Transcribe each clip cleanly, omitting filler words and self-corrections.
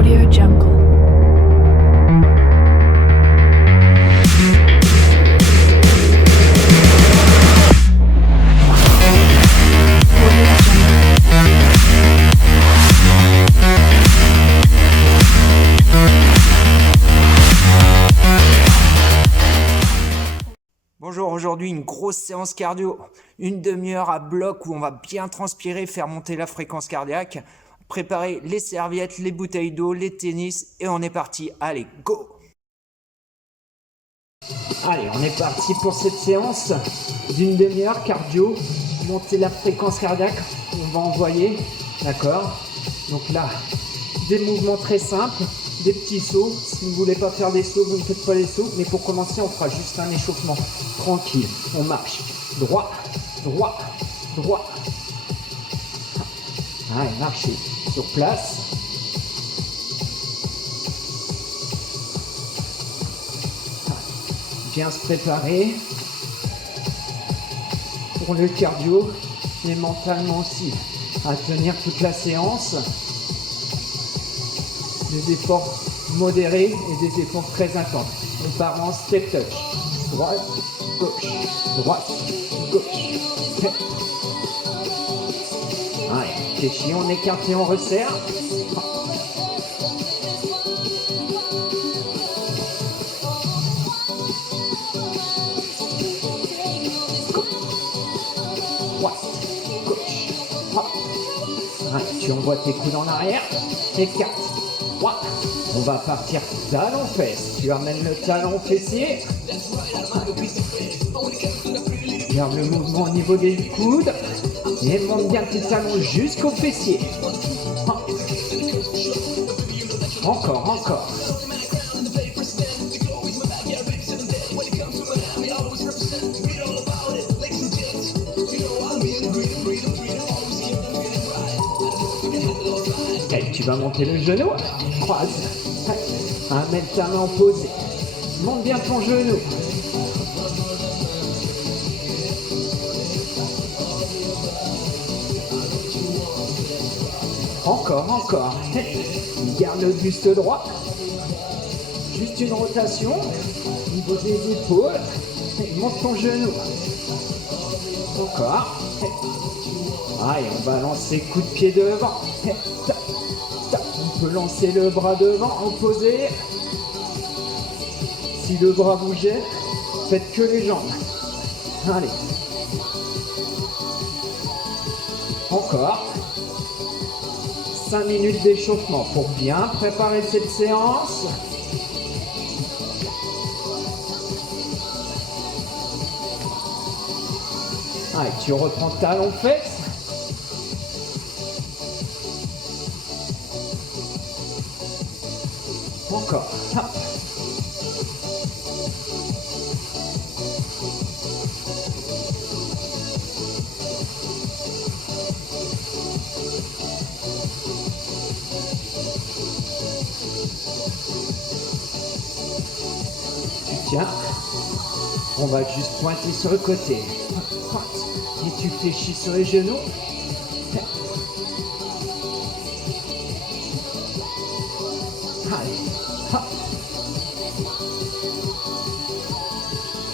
Audio Jungle. Bonjour, aujourd'hui une grosse séance cardio, une demi-heure à bloc où on va bien transpirer, faire monter la fréquence cardiaque, préparer les serviettes, les bouteilles d'eau, les tennis et on est parti, allez, go! Allez, on est parti pour cette séance d'une demi-heure cardio, monter la fréquence cardiaque, on va envoyer, d'accord? Donc là, des mouvements très simples, des petits sauts. Si vous ne voulez pas faire des sauts, vous ne faites pas les sauts. Mais pour commencer, on fera juste un échauffement tranquille. On marche droit, droit, droit. Allez, marchez sur place. Bien se préparer pour le cardio, mais mentalement aussi à tenir toute la séance. Des efforts modérés et des efforts très intenses. On part en step touch. Droite, gauche, droite, gauche. Allez, fléchis, on écarte et on resserre. Droite, gauche, hop. Allez, tu envoies tes coudes en arrière. Écarte. On va partir talon-fesse. Tu amènes le talon au fessier. Garde le mouvement au niveau des coudes. Et monte bien tes talons jusqu'au fessier. Encore, encore. Et tu vas monter le genou. Croise. Amène ta main en posée. Monte bien ton genou. Encore, encore. Garde le buste droit. Juste une rotation. Au niveau des épaules. Monte ton genou. Encore. Allez, on va lancer coup de pied devant. On peut lancer le bras devant en posé. Si le bras bougeait, faites que les jambes. Allez. Encore. 5 minutes d'échauffement pour bien préparer cette séance. Allez, tu reprends talon-fesse. Encore. Hop. Tiens, on va juste pointer sur le côté. Et tu fléchis sur les genoux. Allez, hop.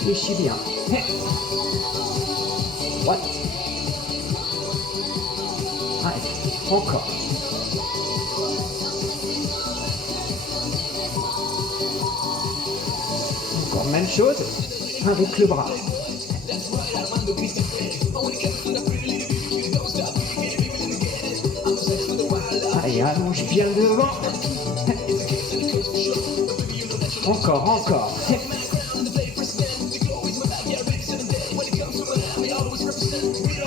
Fléchis bien. Droite. Allez, encore. Encore même chose avec le bras. Allez, allonge bien devant. Encore, encore.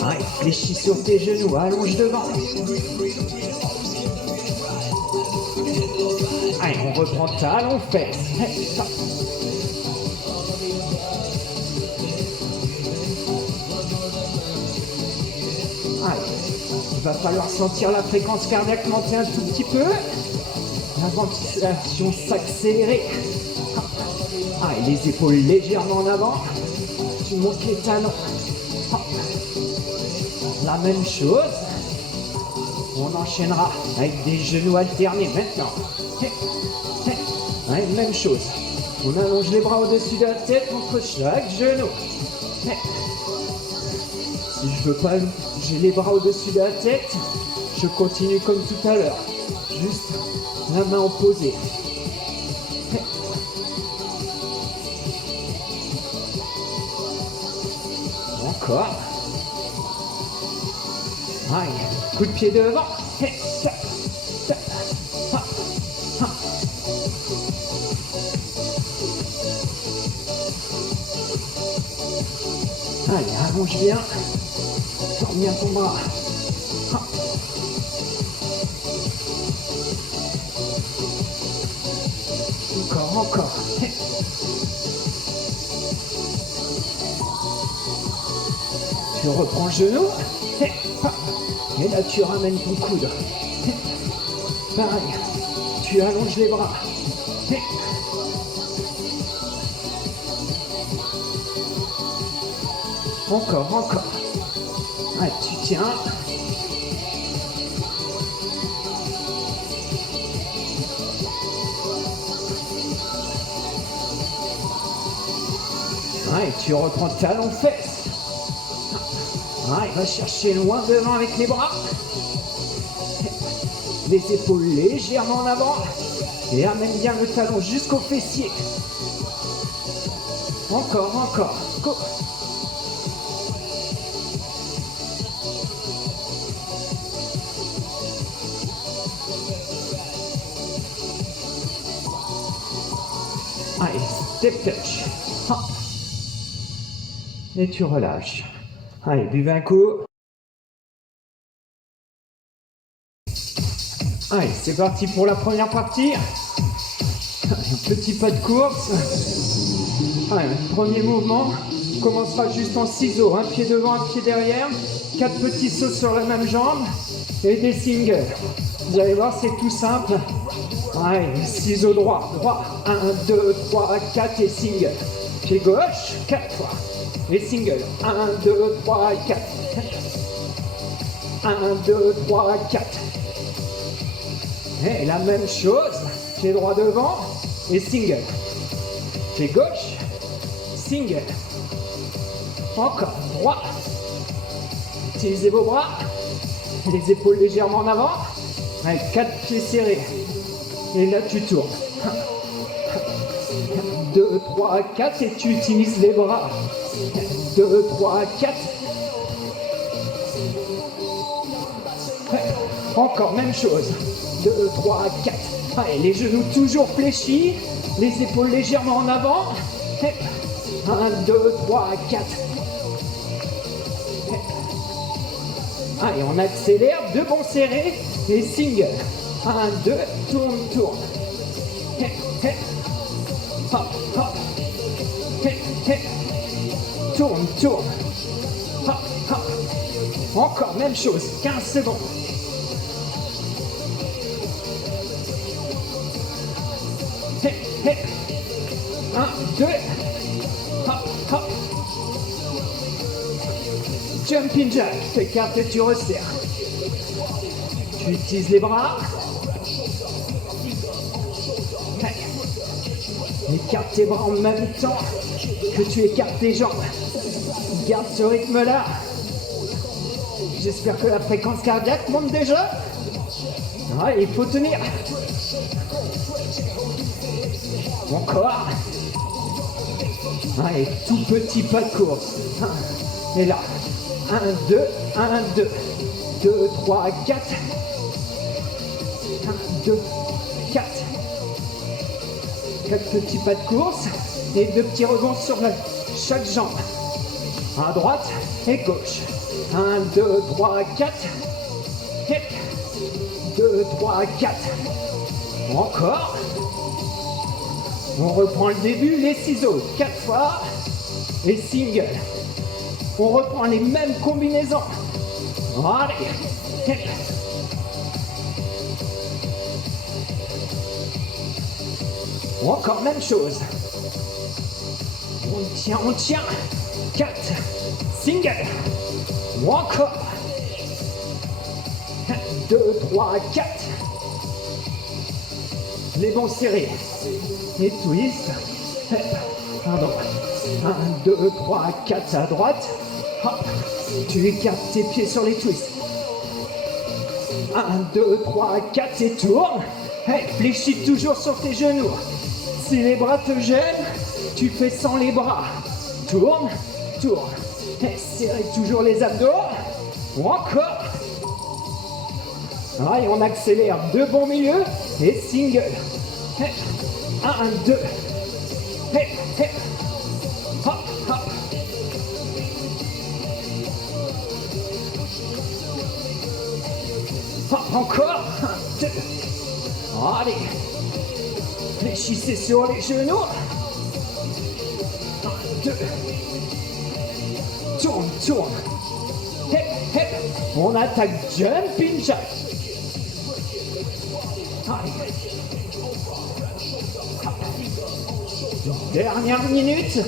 Allez, fléchis sur tes genoux, allonge devant. Allez, on reprend talon-fesse. Allez, il va falloir sentir la fréquence cardiaque monter un tout petit peu. La ventilation s'accélérer. Allez, les épaules légèrement en avant. Tu montes les talons. La même chose. On enchaînera avec des genoux alternés maintenant. Ouais, même chose. On allonge les bras au-dessus de la tête entre chaque genou. Si je veux pas j'ai les bras au-dessus de la tête, je continue comme tout à l'heure. Juste la main opposée. Encore. Aïe, coup de pied devant. Allez, allonge bien. Tends bien ton bras. Encore. Tu reprends le genou. Et là, tu ramènes ton coude. Pareil. Tu allonges les bras. Encore. Ouais, tu tiens. Ouais, tu reprends talon fesses. Ouais, va chercher loin devant avec les bras. Les épaules légèrement en avant. Et amène bien le talon jusqu'au fessier. Encore. Go. Allez, step touch. Et tu relâches. Allez, buvez un coup. Allez, c'est parti pour la première partie. Un petit pas de course. Allez, premier mouvement. On commencera juste en ciseaux. Un pied devant, un pied derrière. 4 petits sauts sur la même jambe. Et des singles. Vous allez voir, c'est tout simple. Allez, ciseaux droit. 1, 2, 3, 4 et single. Pied gauche, 4 fois. Et single. 1, 2, 3, 4. 1, 2, 3, 4. Et la même chose. Pied droit devant et single. Pied gauche, single. Encore, droit. Utilisez vos bras. Les épaules légèrement en avant. Avec 4 pieds serrés. Et là, tu tournes. 2, 3, 4 et tu utilises les bras. 2, 3, 4. Encore, même chose. 2, 3, 4. Allez, les genoux toujours fléchis. Les épaules légèrement en avant. 1, 2, 3, 4. Allez, on accélère. 2 bons serrés. Et single. 1, 2, tourne. Hop. Tourne. Hop. Encore, même chose. 15 secondes. 1, 2. Hop. Jumping jack. T'écartes et tu resserres. Tu utilises les bras. Écarte tes bras en même temps que tu écartes tes jambes. Garde ce rythme-là. J'espère que la fréquence cardiaque monte déjà. Ouais, il faut tenir. Encore. Allez, tout petit pas de course. Et là, 1, 2, 2, 3, 4. 1, 2, 4. 4 petits pas de course et 2 petits rebonds sur chaque jambe. À droite et gauche. 1, 2, 3, 4. 2, 3, 4. Encore. On reprend le début, les ciseaux, 4 fois. Et single. On reprend les mêmes combinaisons. Allez. Encore même chose. On tient. 4. Single. Encore. 2, 3, 4. Les bons serrés. Et twist. Pardon. 1, 2, 3, 4 à droite. Hop. Tu écartes tes pieds sur les twists. 1, 2, 3, 4 et tourne. Hey, fléchis toujours sur tes genoux. Si les bras te gênent, tu fais sans les bras. Tourne, tourne. Hey, serrez toujours les abdos. Ou encore. Et on accélère. Deux bons milieux et single. Hey. 1, 2. Hey, hey. Hop, hop. Hop, encore. 1, 2. Allez. Fléchissez sur les genoux. 1, 2. Tourne, tourne. Hey, hey. On attaque jumping jack. Allez. Dernière minute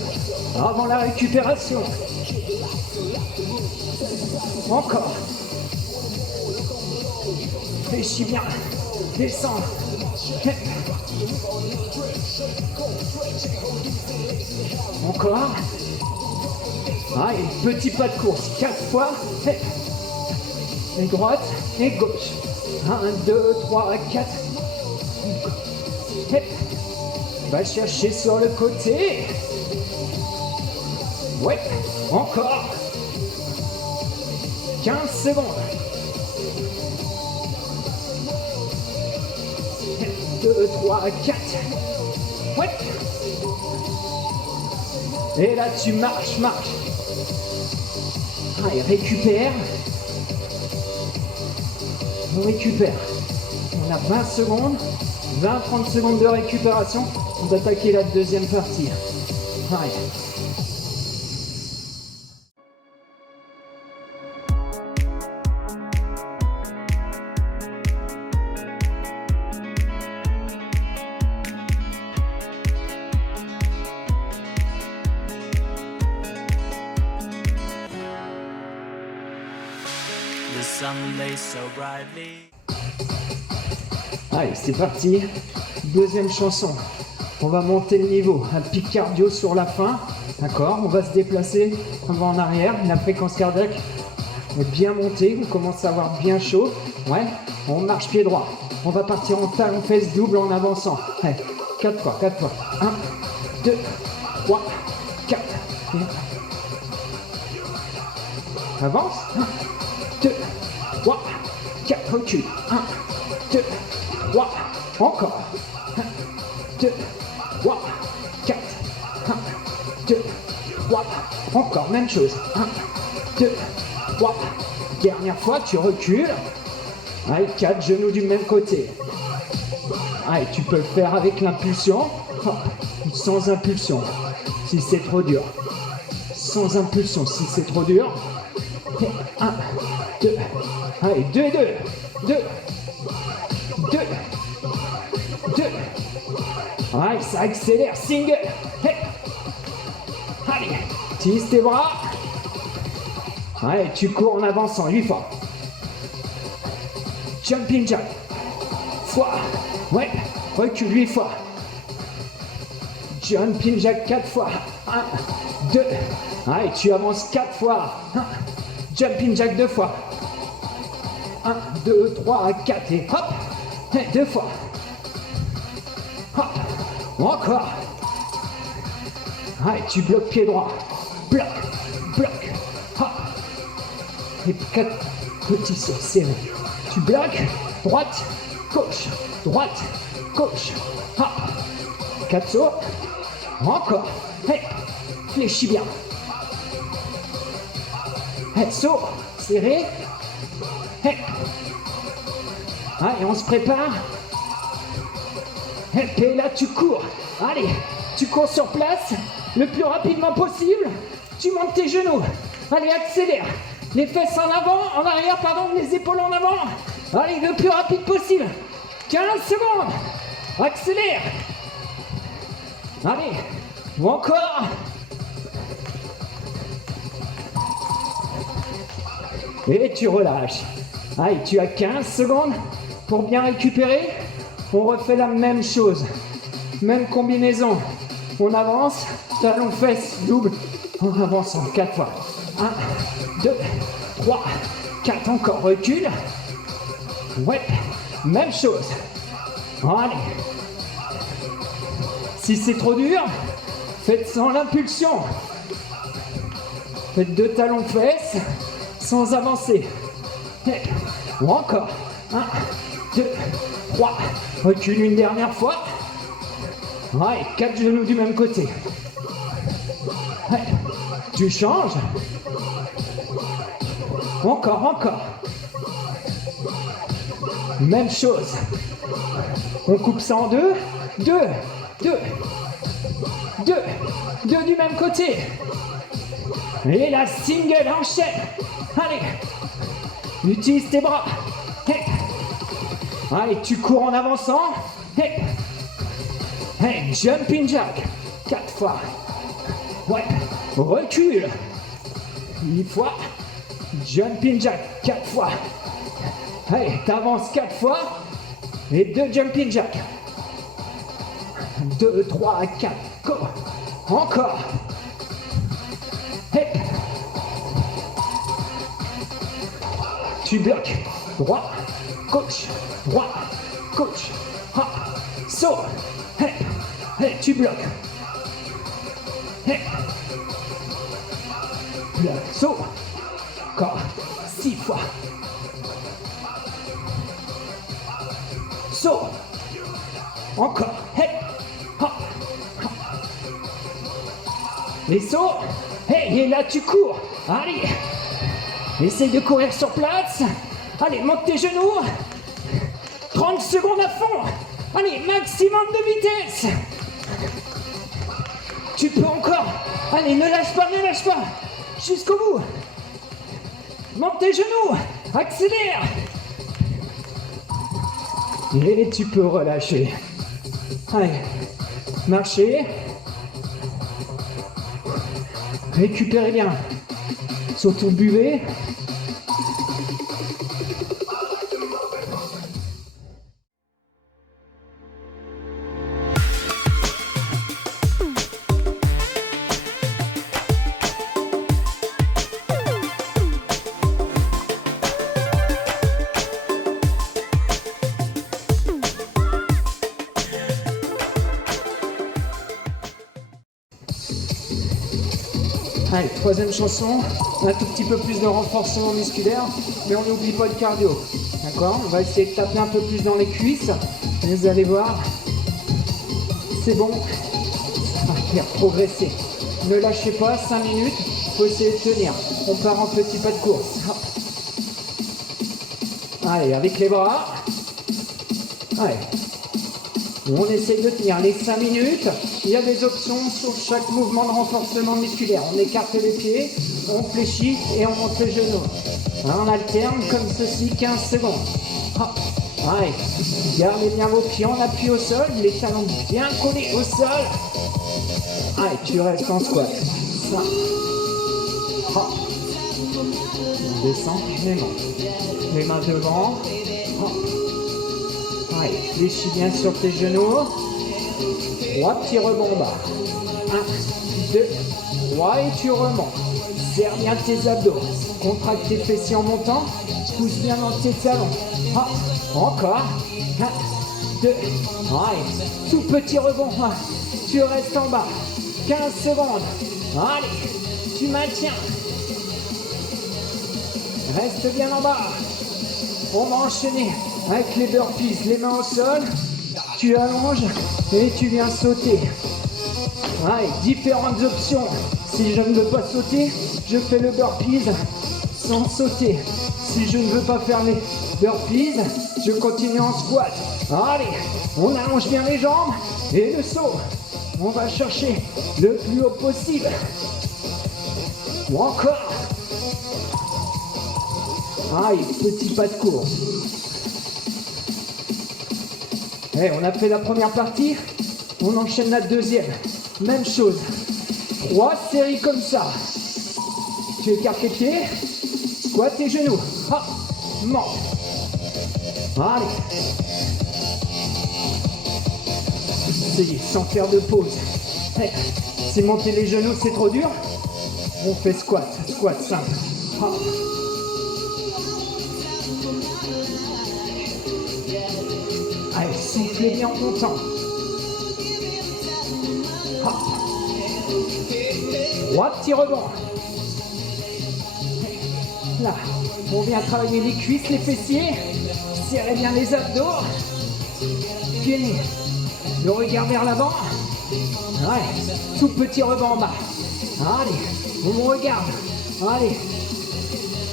avant la récupération. Encore. Fléchis bien. Descends. Encore. Allez, petit pas de course. 4 fois. Et droite et gauche. 1, 2, 3, 4. Va chercher sur le côté. Ouais, encore. 15 secondes. 2, 3, 4. Ouais. Et là, tu marches, marches. Allez, récupère. On récupère. On a 20 secondes. 20-30 secondes de récupération. On va attaquer la deuxième partie. Allez. The sun lays so brightly. Allez, c'est parti. Deuxième chanson. On va monter le niveau. Un pic cardio sur la fin. D'accord. On va se déplacer avant en arrière. La fréquence cardiaque est bien montée. On commence à avoir bien chaud. Ouais. On marche pied droit. On va partir en talon fesse double en avançant. Allez, 4 fois, 4 fois. 1, 2, 3, 4. Avance. 1, 2, 3, 4. Recule. 1, 2, 3. Encore. 1, 2, 3, 4. 1, 2, 3. Encore. Même chose. 1, 2, 3. Dernière fois, tu recules. Allez, 4 genoux du même côté. Allez, tu peux le faire avec l'impulsion. Sans impulsion, si c'est trop dur. Sans impulsion, si c'est trop dur. 1, 2. Allez, 2 et 2. 2. 2. 2. Allez, ça accélère. Single. Hey. Allez, utilise tes bras. Allez, tu cours en avançant 8 fois. Jumping jack. Fois. Ouais. Recule 8 fois. Jumping jack 4 fois. 1, 2. Allez, tu avances 4 fois. 1. Jumping jack 2 fois. 1, 2, 3, 4 et hop. 2 fois. Hop. Encore. Allez, tu bloques pied droit. Bloc. Bloc. Hop. Et 4 petits sauts serrés. Tu bloques. Droite. Gauche. Droite. Gauche. Hop. 4 sauts. Encore. Hey. Fléchis bien. Hey, saut. Serré. Hey. Allez, on se prépare. Et là, tu cours. Allez, tu cours sur place le plus rapidement possible. Tu montes tes genoux. Allez, accélère. Les fesses en avant, en arrière, pardon, les épaules en avant. Allez, le plus rapide possible. 15 secondes. Accélère. Allez, ou encore. Et tu relâches. Allez, tu as 15 secondes pour bien récupérer. On refait la même chose. Même combinaison. On avance, talon fesse, double. On avance en 4 fois. 1, 2, 3, 4, encore, recule. Ouais, même chose. Allez. Si c'est trop dur, faites sans l'impulsion. Faites 2 talons fesses sans avancer. Ou encore. 1, 2, 3. Recule une dernière fois. Ouais, 4 genoux du même côté. Ouais. Tu changes. Encore. Même chose. On coupe ça en 2. 2 du même côté. Et la single enchaîne. Allez. Utilise tes bras. Hey. Allez, tu cours en avançant. Hey. Hey, jumping jack. 4 fois. Ouais. Recule. 8 fois. Jumping jack. 4 fois. Allez, t'avances 4 fois. Et 2 jumping jack. 2, 3, 4. Go. Encore. Hey. Tu bloques. Droit, gauche, droit, gauche. Ha. Saut. Hey. Hey, tu bloques. Hey. Bloc. Saut. Encore. 6 fois. Saut. Encore. Hey. Ha. Ha. Les sauts. Hey, et là tu cours. Allez. Essaye de courir sur place. Allez, monte tes genoux. 30 secondes à fond. Allez, maximum de vitesse. Tu peux encore. Allez, ne lâche pas. Jusqu'au bout. Monte tes genoux. Accélère. Et tu peux relâcher. Allez, marchez. Récupérez bien. Surtout buvez. Allez, troisième chanson, un tout petit peu plus de renforcement musculaire, mais on n'oublie pas le cardio, d'accord? On va essayer de taper un peu plus dans les cuisses, et vous allez voir, c'est bon, ça va faire progresser. Ne lâchez pas, 5 minutes, il faut essayer de tenir. On part en petit pas de course. Allez, avec les bras, allez. On essaye de tenir les 5 minutes. Il y a des options sur chaque mouvement de renforcement musculaire. On écarte les pieds, on fléchit et on monte les genoux. On alterne comme ceci 15 secondes. Hop. Allez, gardez bien vos pieds en appui au sol, les talons bien collés au sol. Allez, tu restes en squat. Ça. Hop. On descend les mains. Les mains devant. Hop. Allez, fléchis bien sur tes genoux. 3 petits rebonds bas. 1, 2, 3 et tu remontes. Serre bien tes abdos. Contracte tes fessiers en montant. Pousse bien dans tes talons. Ah, encore. 1, 2, allez. Tout petit rebond. Tu restes en bas. 15 secondes. Allez, tu maintiens. Reste bien en bas. On va enchaîner avec les burpees. Les mains au sol. Tu allonges et tu viens sauter. Allez, différentes options. Si je ne veux pas sauter, je fais le burpees sans sauter. Si je ne veux pas faire les burpees, je continue en squat. Allez, on allonge bien les jambes et le saut. On va chercher le plus haut possible. Ou encore. Allez, petit pas de course. Hey, on a fait la première partie, on enchaîne la deuxième. Même chose. 3 séries comme ça. Tu écartes les pieds, squat tes genoux. Hop. monte. Allez. Essayez sans faire de pause. Hey. Si monter les genoux c'est trop dur, on fait squat simple. Hop. Allez, soufflez bien en montant. Hop. 3 petits rebonds. Là, on vient travailler les cuisses, les fessiers. Serrez bien les abdos. Pieds nus. Le regard vers l'avant. Ouais, tout petit rebond en bas. Allez, on me regarde. Allez,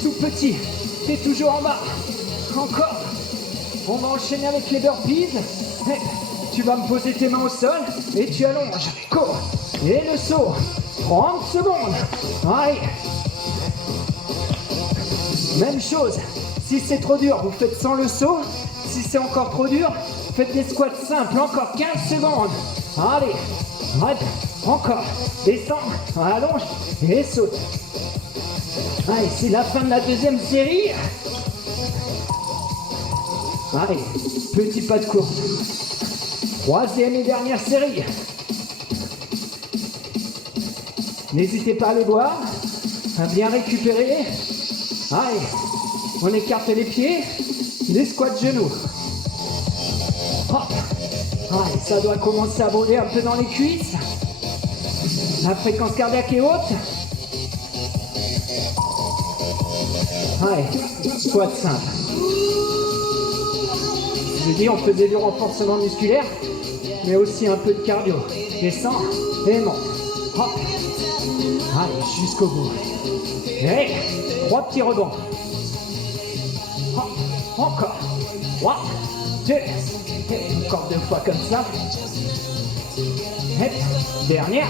tout petit. T'es toujours en bas. Encore. On va enchaîner avec les burpees. Et tu vas me poser tes mains au sol et tu allonges. Cours. Et le saut. 30 secondes. Allez. Même chose. Si c'est trop dur, vous faites sans le saut. Si c'est encore trop dur, faites des squats simples. Encore 15 secondes. Allez. Hop. Encore. Descends. Allonge. Et saute. Allez, c'est la fin de la deuxième série. Allez, petit pas de course. Troisième et dernière série. N'hésitez pas à les boire, à bien récupérer. Allez, on écarte les pieds, les squats genoux. Hop. Allez, ça doit commencer à brûler un peu dans les cuisses. La fréquence cardiaque est haute. Allez, squat simple. Je dis, on faisait du renforcement musculaire, mais aussi un peu de cardio. Descends et monte. Hop. Allez, jusqu'au bout. Et 3 petits rebonds. Hop. Encore. 3, 2. Et encore 2 fois comme ça. Et dernière.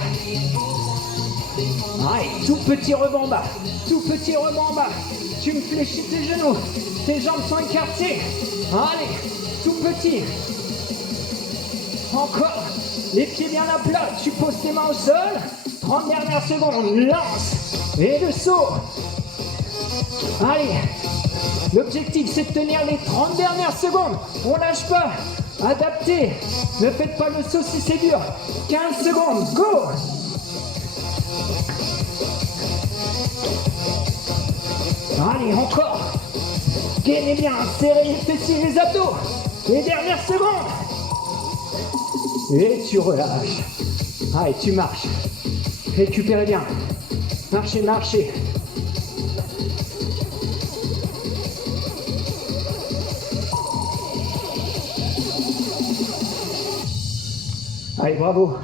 Allez, tout petit rebond en bas. Tout petit rebond en bas. Tu me fléchis tes genoux. Tes jambes sont écartées. Allez. Tout petit. Encore. Les pieds bien à plat. Tu poses tes mains au sol. 30 dernières secondes. Lance. Et le saut. Allez. L'objectif, c'est de tenir les 30 dernières secondes. On lâche pas. Adaptez. Ne faites pas le saut si c'est dur. 15 secondes. Go. Allez, encore. Gainez bien. Serrez les fessiers, les abdos. Les dernières secondes. Et tu relâches. Allez, tu marches. Récupérez bien. Marchez, marchez. Allez, bravo.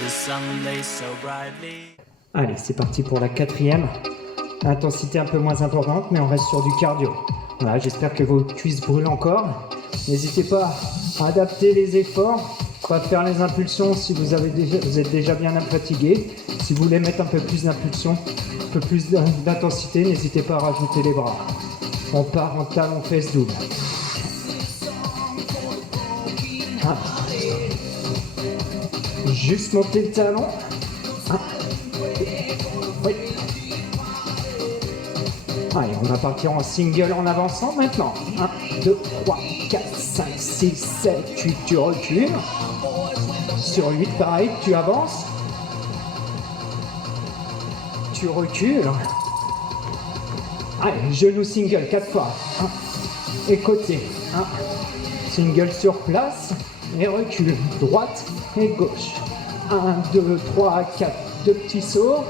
The sun lays so brightly. Allez, c'est parti pour la 4e. Intensité un peu moins importante, mais on reste sur du cardio. Voilà, j'espère que vos cuisses brûlent encore. N'hésitez pas à adapter les efforts, pas faire les impulsions si vous êtes déjà bien fatigué. Si vous voulez mettre un peu plus d'impulsion, un peu plus d'intensité, n'hésitez pas à rajouter les bras. On part en talon fesse double. Ah. Juste monter le talon. Ah. Oui. Allez, on va partir en single en avançant maintenant. 1, 2, 3, 4, 5, 6, 7, 8, tu recules. Sur 8, pareil, tu avances. Tu recules. Allez, genou single, 4 fois. Et côté. Single sur place. Et recule. Droite et gauche. 1, 2, 3, 4. 2 petits sauts.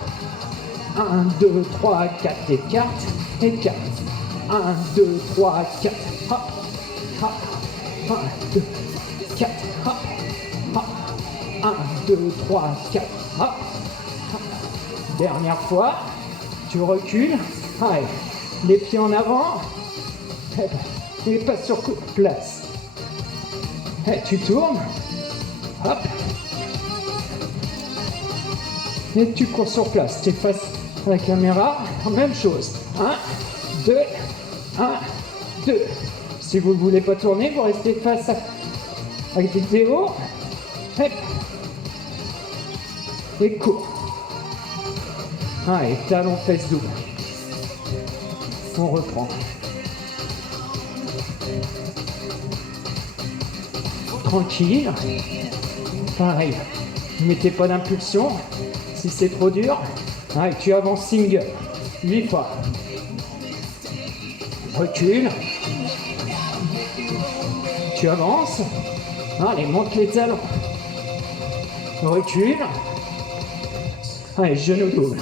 1, 2, 3, 4. Écarte. Et 4. 1, 2, 3, 4. Hop. Hop. 1, 2, 4. Hop. Hop. 1, 2, 3, 4. Hop. Hop. Dernière fois. Tu recules. Allez. Les pieds en avant. Et pas sur place. Et tu tournes. Hop. Et tu cours sur place. Tu es face à la caméra. Même chose. 1, 2, 1, 2. Si vous ne voulez pas tourner, vous restez face à la vidéo. Hop. Et court. Et talon fesse double. On reprend. Tranquille. Pareil. Ne mettez pas d'impulsion. Si c'est trop dur, tu avances single. 8 fois. Recule. Tu avances. Allez, monte les talons. Recule. Allez, genou double.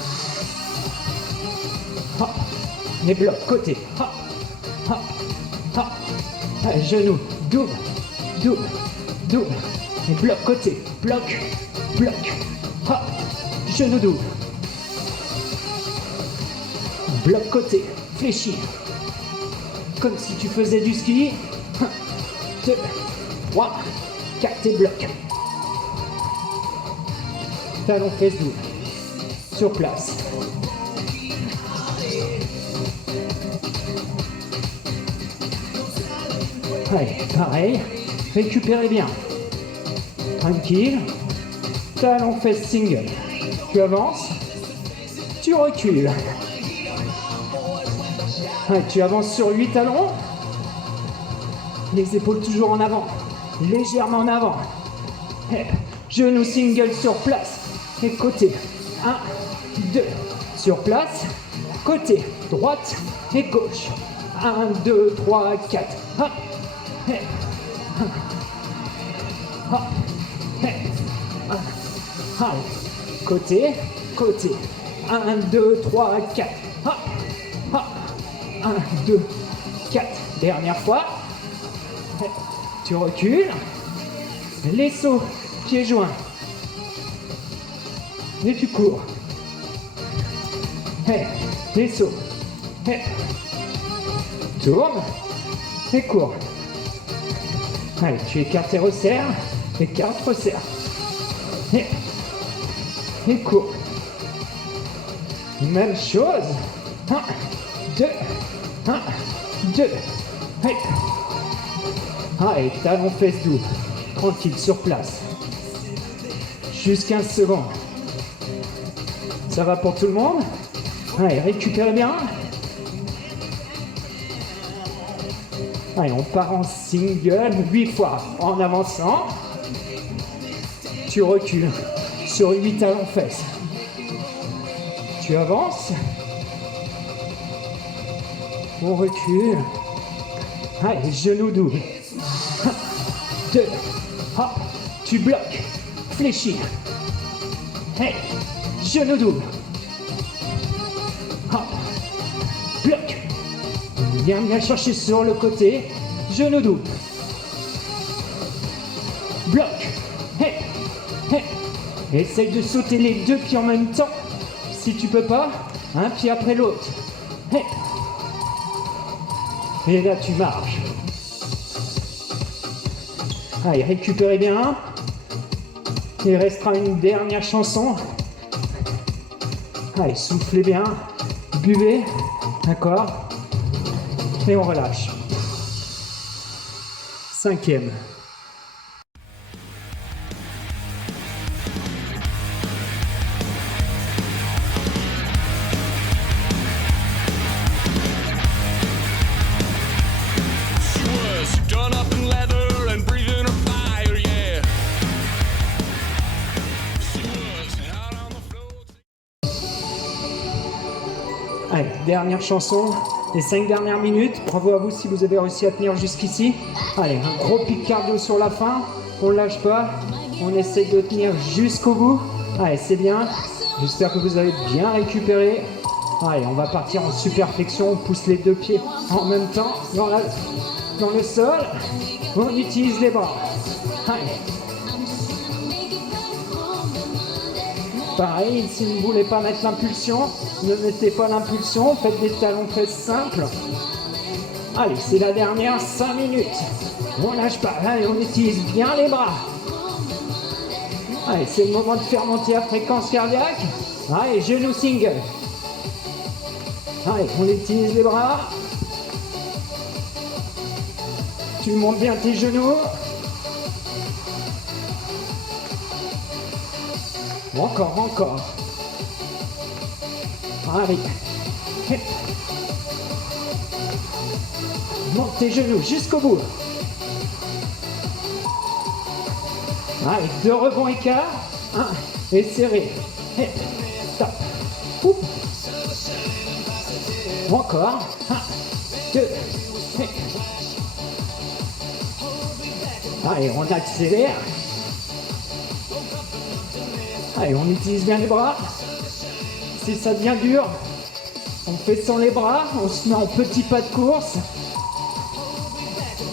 Hop. Les blocs, côté. Hop. Hop. Hop. Allez, genou, double. Double. Double. Les blocs, côté. Bloc. Bloc. Hop. Genou double. Bloc côté. Fléchi. Comme si tu faisais du ski. 1, 2, 3, 4 et bloc. Talon fesse double. Sur place. Allez, pareil. Récupérez bien. Tranquille. Talon fesse single. Tu avances. Tu recules. Tu avances sur 8 talons. Les épaules toujours en avant. Légèrement en avant. Genou single sur place. Et côté. 1, 2. Sur place. Côté. Droite et gauche. 1, 2, 3, 4. Hop. Hop. Allez. Côté. Côté. 1, 2, 3, 4. Hop. Hop. 1, 2, 4. Dernière fois. Tu recules. Les sauts, pieds joints. Et tu cours. Les sauts. Tourne. Et cours. Allez, tu écartes et resserres. Écarte, resserre. Et cours. Même chose. 1, 2, 1, 2. Allez, talon fesse double. Tranquille, sur place. Juste 15 secondes. Ça va pour tout le monde? Allez, récupérez bien. Allez, on part en single 8 fois. En avançant. Tu recules sur 8 talons fesses. Tu avances. On recule. Allez, genou double. 1, 2, hop, tu bloques. Fléchis. Genou double. Hop, bloc. Viens bien chercher sur le côté. Genou double. Bloc. Essaye de sauter les deux pieds en même temps. Si tu peux pas, un pied après l'autre. Et là, tu marches. Allez, récupérez bien. Il restera une dernière chanson. Allez, soufflez bien. Buvez. D'accord. Et on relâche. 5e. Allez, dernière chanson, les 5 dernières minutes. Bravo à vous si vous avez réussi à tenir jusqu'ici. Allez, un gros pic cardio sur la fin. On ne lâche pas. On essaie de tenir jusqu'au bout. Allez, c'est bien. J'espère que vous avez bien récupéré. Allez, on va partir en super flexion. On pousse les deux pieds en même temps dans le sol. On utilise les bras. Allez. Pareil, si vous ne voulez pas mettre l'impulsion, ne mettez pas l'impulsion, faites des talons fesses simples. Allez, c'est la dernière 5 minutes. On lâche pas, allez, on utilise bien les bras. Allez, c'est le moment de faire monter la fréquence cardiaque. Allez, genou single. Allez, on utilise les bras. Tu montes bien tes genoux. Encore. Allez. Hop. Monte tes genoux jusqu'au bout. Allez, 2 rebonds écart. 1 et serré. Hop. Stop. Oup. Encore. 1, 2. Hop. Allez, on accélère. Allez, on utilise bien les bras. Si ça devient dur, on fait sans les bras, on se met en petit pas de course.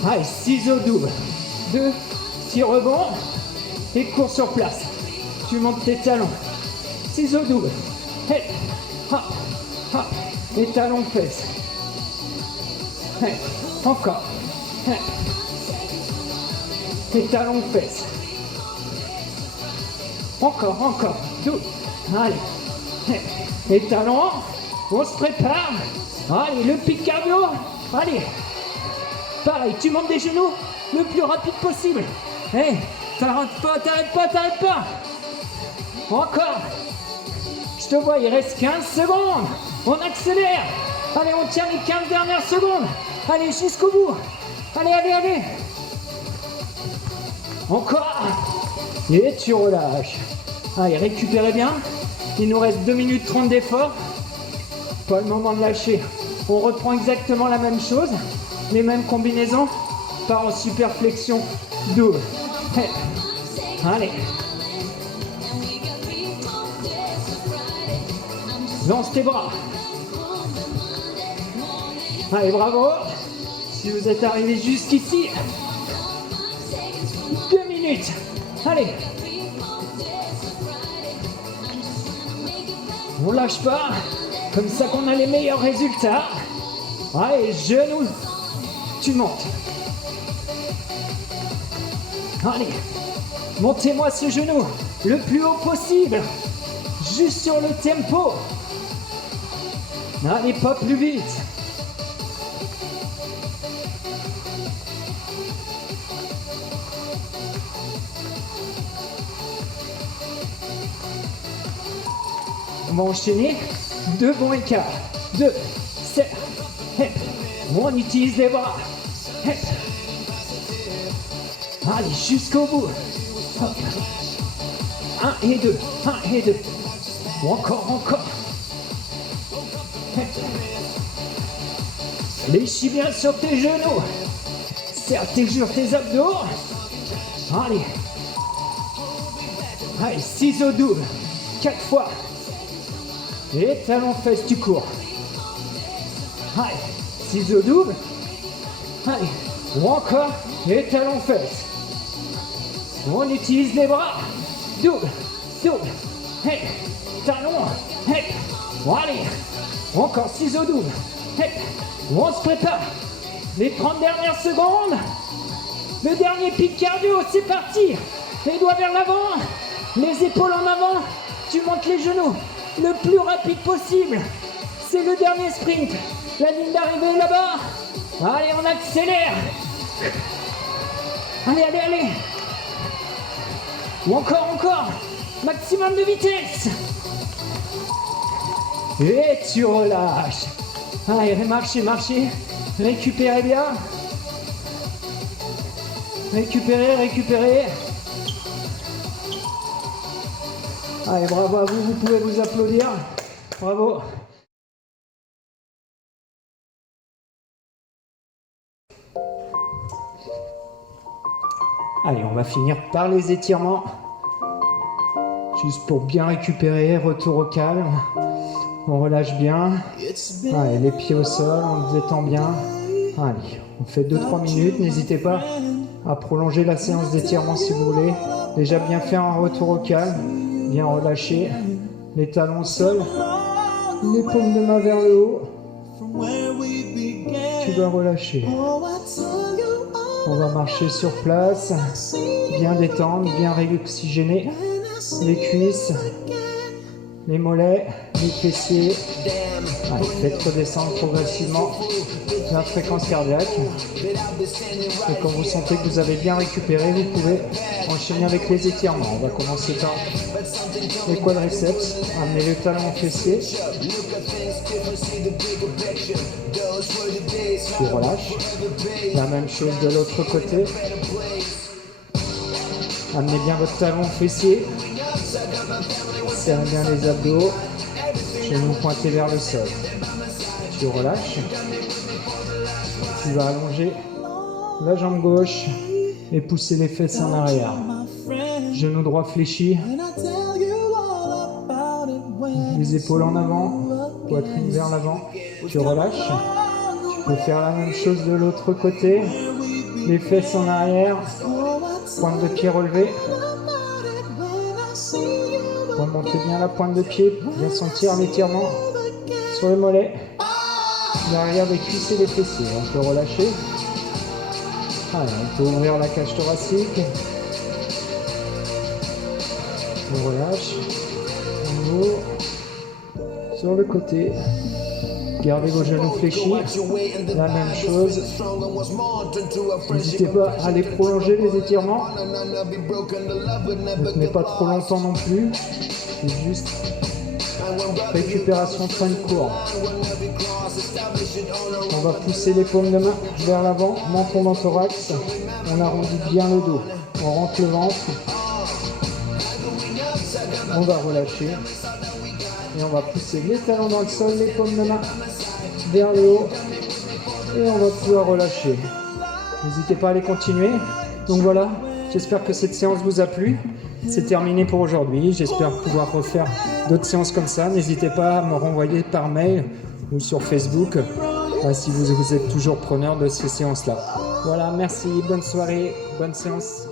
Allez, ciseaux double. 2, 6 rebonds et cours sur place. Tu montes tes talons. Ciseaux double. Hey, hop, hop. Et talons fesses. Hey, encore. Hey. Et talons fesses. Encore. Double. Allez. Hey. Et talons. On se prépare. Allez, le pic cardio. Allez. Pareil, tu montes des genoux le plus rapide possible. Hey, t'arrêtes pas. Encore. Je te vois, il reste 15 secondes. On accélère. Allez, on tient les 15 dernières secondes. Allez, jusqu'au bout. Allez. Encore. Et tu relâches. Allez, récupérez bien. Il nous reste 2 minutes 30 d'effort. Pas le moment de lâcher. On reprend exactement la même chose. Les mêmes combinaisons. Part en super flexion double. Hey. Allez. Lance tes bras. Allez, bravo. Si vous êtes arrivé jusqu'ici, 2 minutes. Allez. On lâche pas. Comme ça qu'on a les meilleurs résultats. Allez, genoux. Tu montes. Allez. Montez-moi ce genou le plus haut possible. Juste sur le tempo. Allez, pas plus vite. On va enchaîner 2 bons écarts. 2, serre, hep. On utilise les bras. Hep. Allez, jusqu'au bout. 1 et 2. Encore. Hep. Léchis bien sur tes genoux. Serre tes abdos. Allez, ciseaux double. 4 fois. Et talons fesses, tu cours. Allez, ciseaux double. Allez, ou encore. Et talons fesses. On utilise les bras. Double. Hey, talons. Hey. Allez, encore ciseaux double. Hey. On se prépare. Les 30 dernières secondes. Le dernier pic cardio, c'est parti. Les doigts vers l'avant. Les épaules en avant. Tu montes les genoux le plus rapide possible. C'est le dernier sprint. La ligne d'arrivée est là-bas. Allez, on accélère. Allez. Ou encore. Maximum de vitesse. Et tu relâches. Allez, marchez. Récupérez bien. Récupérez. Allez, bravo à vous, vous pouvez vous applaudir. Bravo. Allez, on va finir par les étirements. Juste pour bien récupérer, retour au calme. On relâche bien. Allez, les pieds au sol, on se détend bien. Allez, on fait 2-3 minutes. N'hésitez pas à prolonger la séance d'étirement si vous voulez. Déjà bien faire un retour au calme. Bien relâcher. Les talons au sol. Les paumes de main vers le haut. Tu dois relâcher. On va marcher sur place. Bien détendre, bien réoxygéner. Les cuisses. Les mollets. les fessiers. Allez, faites redescendre progressivement la fréquence cardiaque. Et quand vous sentez que vous avez bien récupéré, vous pouvez enchaîner avec les étirements. On va commencer par les quadriceps. Amenez le talon au fessier. Puis relâche. La même chose de l'autre côté. Amenez bien votre talon au fessier. Serrez bien les abdos. Genoux pointés vers le sol. Tu relâches. Tu vas allonger la jambe gauche et pousser les fesses en arrière. Genou droit fléchi. Les épaules en avant. Poitrine vers l'avant. Tu relâches. Tu peux faire la même chose de l'autre côté. Les fesses en arrière. Pointe de pied relevée. Remontez bien la pointe de pied. Bien sentir l'étirement sur les mollets. Derrière les cuisses et les fessiers. On peut relâcher. Allez, on peut ouvrir la cage thoracique. On relâche. On ouvre. Sur le côté. Gardez vos genoux fléchis. La même chose. N'hésitez pas à aller prolonger les étirements. Ne tenez pas trop longtemps non plus. C'est juste récupération fin de cours. On va pousser les paumes de main vers l'avant, menton dans le thorax. On arrondit bien le dos. On rentre le ventre. On va relâcher. Et on va pousser les talons dans le sol, les paumes de main vers le haut. Et on va pouvoir relâcher. N'hésitez pas à aller continuer. Donc voilà, j'espère que cette séance vous a plu. C'est terminé pour aujourd'hui. J'espère pouvoir refaire d'autres séances comme ça. N'hésitez pas à me renvoyer par mail ou sur Facebook si vous êtes toujours preneur de ces séances-là. Voilà, merci, bonne soirée, bonne séance.